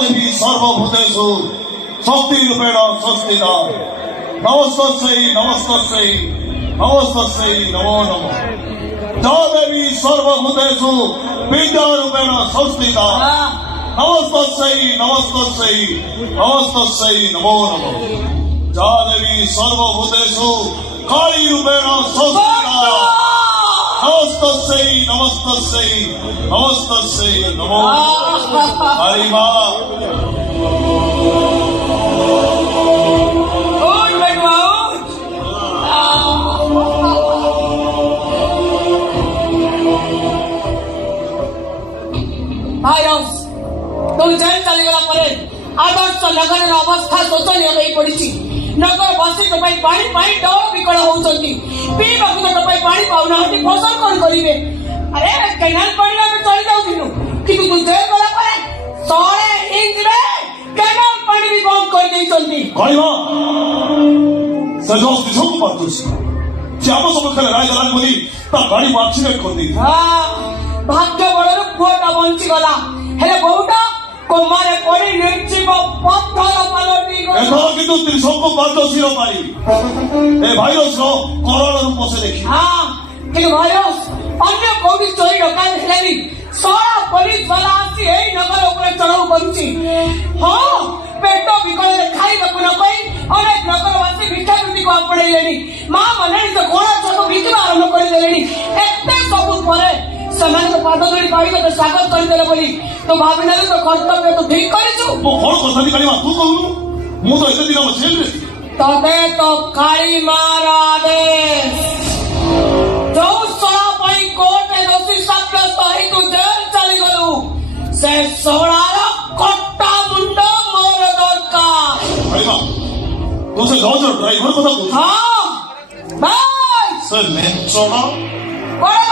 देवी सर्वभूतेषु शक्तिरूपेण संस्थिता नमस्तस्यै नमस्तस्यै नमस्तस्यै नमो नमः देवी सर्वभूतेषु विद्यारूपेण संस्थिता नमस्तस्यै नमस्तस्यै नमस्तस्यै नमो नमः देवी सर्वभूतेषु कालीरूपेण संस्थिता नमस्तस्यै नमस्तस्यै नमस्तस्यै नमो हरि मां भाइयों तो जेल चलीगला परे आदर्श नगर अवस्था शोचनीय हो पड़ी नगरवासी पानी पानी डर विकल होती पीवा तो पानी पाऊना फसल कौन करेंगे अरे केनाल पानी आम चली जाऊँ कि तू जेल गला परे 100 इंच रे केनाल पानी भी बंद कर देइछंती भाग्य बड़र पुआटा बंची गला हेले बहुटा कोमारे पड़ी निर्जीव पत्थर पलटी गला किंतु त्रिशंकु पादशीर पारी ए भाइयों करोड़ रूप से देखी हां किंतु भाइयों अन्य कोई चोरी डकायत हेलेनी सारा पुलिस वाला आसी ए नगर ऊपर चढ़ाऊ करूची हां पेटो बिकले खाई बकु न कोई अनेक नगरवासी भिक्षावृत्ति को आपणेलेनी मां मने तो घोड़ा चको बिकवा आरंभ कर देलेनी एते सब परे समान तो पाद धरी पाई तो स्वागत कर देले बोली तो भाबिना तो कर्तव्य तो ठीक करिछु तो कोन कथा नि कालीमा तू कहू मु तो एते दिन जेल रे तबे तो काली मार आदेश जो सोना पई कोर्ट में दोषी साब्यस्त है तू जेल चली गलु से सोनार कट्टा मुंडा मोर दरकार कालीमा तो से लॉजर ड्राइवर कथा कहू हां भाई सर मैं सोना बड़े